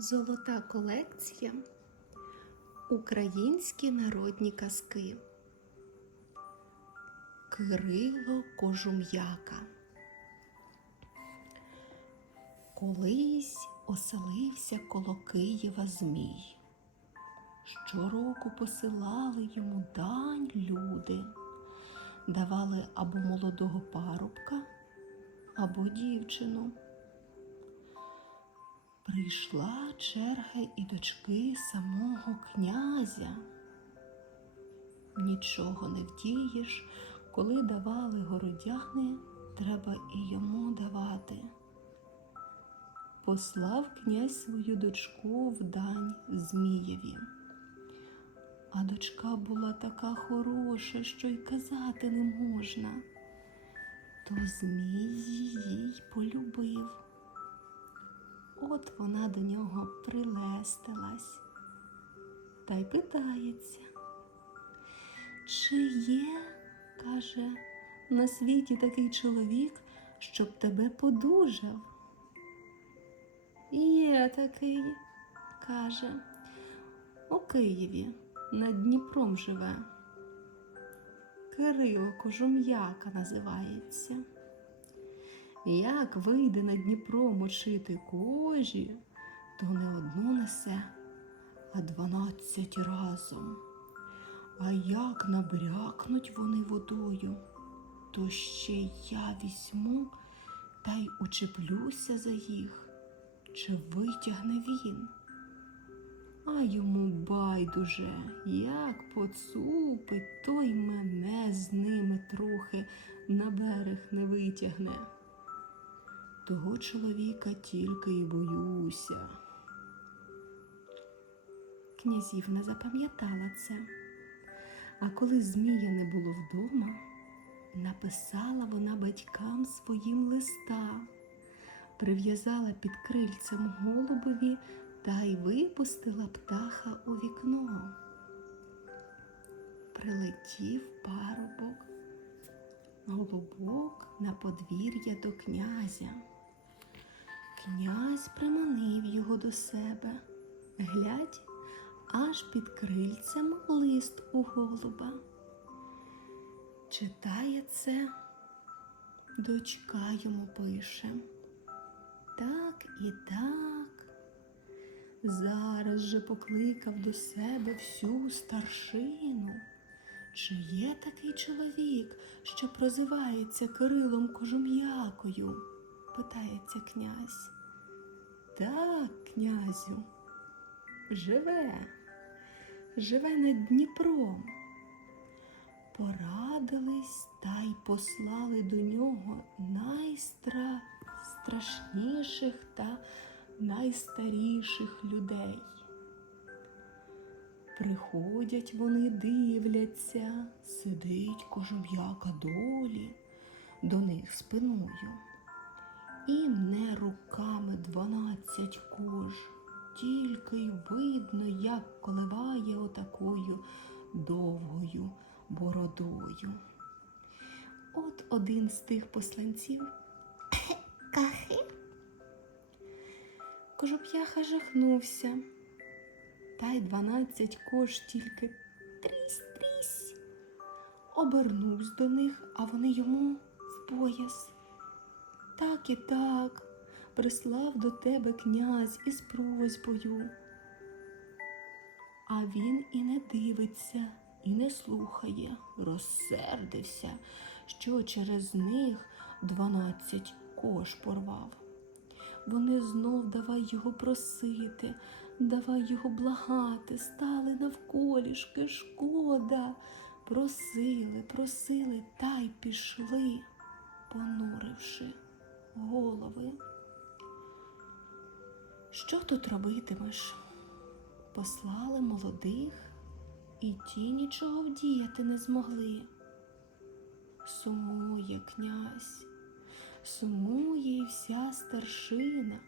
Золота колекція Українські народні казки Кирило Кожум'яка Колись оселився коло Києва Змій. Щороку посилали йому дань люди, давали або молодого парубка, або дівчину. Прийшла черга і дочки самого князя. Нічого не вдієш, коли давали городяни, треба і йому давати. Послав князь свою дочку в дань Змієві. А дочка була така хороша, що й казати не можна. То Змій їй полюбив. От вона до нього прилестилась та й питається. Чи є, каже, на світі такий чоловік, щоб тебе подужав? Є такий, каже, у Києві над Дніпром живе. Кирило Кожум'яка називається. Як вийде на Дніпро мочити кожі, то не одну несе, а дванадцять разом. А як набрякнуть вони водою, то ще я візьму та й учеплюся за їх, чи витягне він. А йому байдуже, як поцупить, то й мене з ними трохи на берег не витягне. Того чоловіка тільки й боюся. Князівна запам'ятала це. А коли Змія не було вдома, написала вона батькам своїм листа, прив'язала під крильцем голубові та й випустила птаха у вікно. Прилетів парубок, голубок на подвір'я до князя. Князь приманив його до себе. Глядь, аж під крильцем лист у голуба. Читає це, дочка йому пише. Так і так. Зараз же покликав до себе всю старшину. Чи є такий чоловік, що прозивається Кирилом Кожум'якою? Питається князь. Так, князю, живе, живе над Дніпром. Порадились та й послали до нього найстрашніших та найстаріших людей. Приходять вони, дивляться, сидить кожум'яка долі до них спиною. І не руками дванадцять кож, тільки й видно, як коливає отакою довгою бородою. От один з тих посланців кахи. Кожуп'яха жахнувся, та й дванадцять кож тільки трісь-трісь. Обернувся до них, а вони йому в пояс. Так і так прислав до тебе князь із просьбою. А він і не дивиться, і не слухає, розсердився, що через них дванадцять кош порвав. Вони знов давай його просити, давай його благати, стали навколішки, шкода. Просили, просили та й пішли, понуривши голови. Що тут робитимеш? Послали молодих, і ті нічого вдіяти не змогли. Сумує князь, сумує й вся старшина.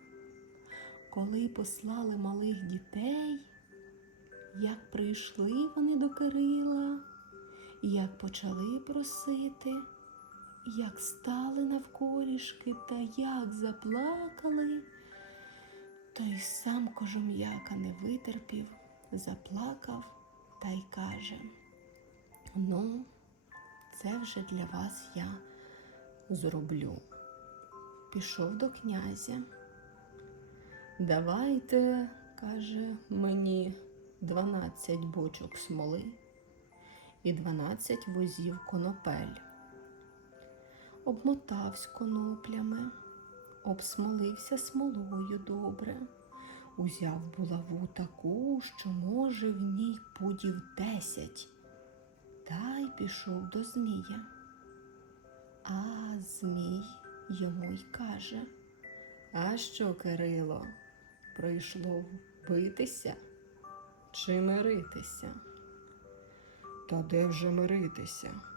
Коли послали малих дітей, як прийшли вони до Кирила, як почали просити, як стали навколішки та як заплакали, Той сам кожум'яка не витерпів, заплакав та й каже: Ну, це вже для вас я зроблю. Пішов до князя. Давайте, каже, мені дванадцять бочок смоли і дванадцять возів конопель. Обмотавсь коноплями, обсмолився смолою добре, узяв булаву таку, що, може, в ній пудів десять, та й пішов до Змія. А Змій йому й каже: А що, Кирило, прийшло битися чи миритися? Та де вже миритися?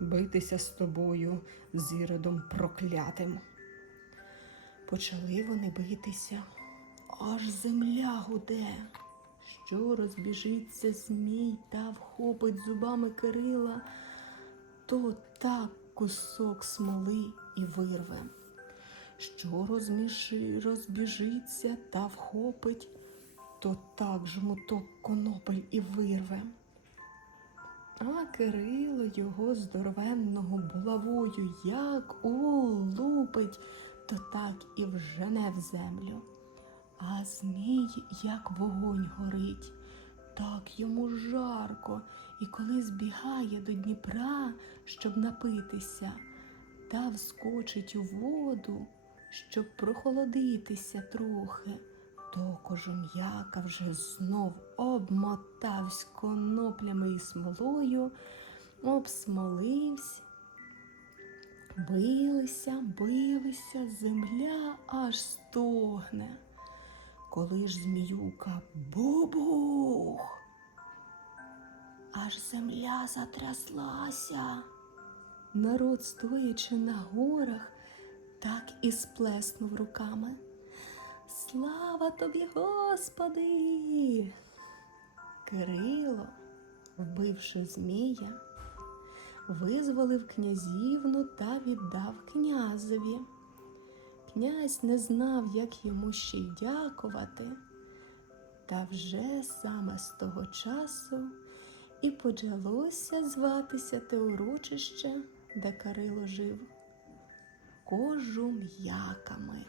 Битися з тобою, з іродом проклятим. Почали вони битися, аж земля гуде. Що розбіжиться змій та вхопить зубами Кирила, то так кусок смоли і вирве. Що розміши, розбіжиться та вхопить, то так жмуток конопель і вирве. А Кирило його здоровенного булавою як улупить, то так і вжене в землю. А змій, як вогонь горить, так йому жарко, і коли збігає до Дніпра, щоб напитися, та вскочить у воду, щоб прохолодитися трохи, то кожум'яка вже знов обмотавсь коноплями і смолою, обсмоливсь, билися, билися, земля аж стогне. Коли ж зміюка бубух, аж земля затряслася. Народ, стоячи на горах, так і сплеснув руками. Слава тобі, Господи! Кирило, вбивши змія, визволив князівну та віддав князеві. Князь не знав, як йому ще й дякувати, та вже саме з того часу і почалося зватися те урочище, де Кирило жив, кожум'яками.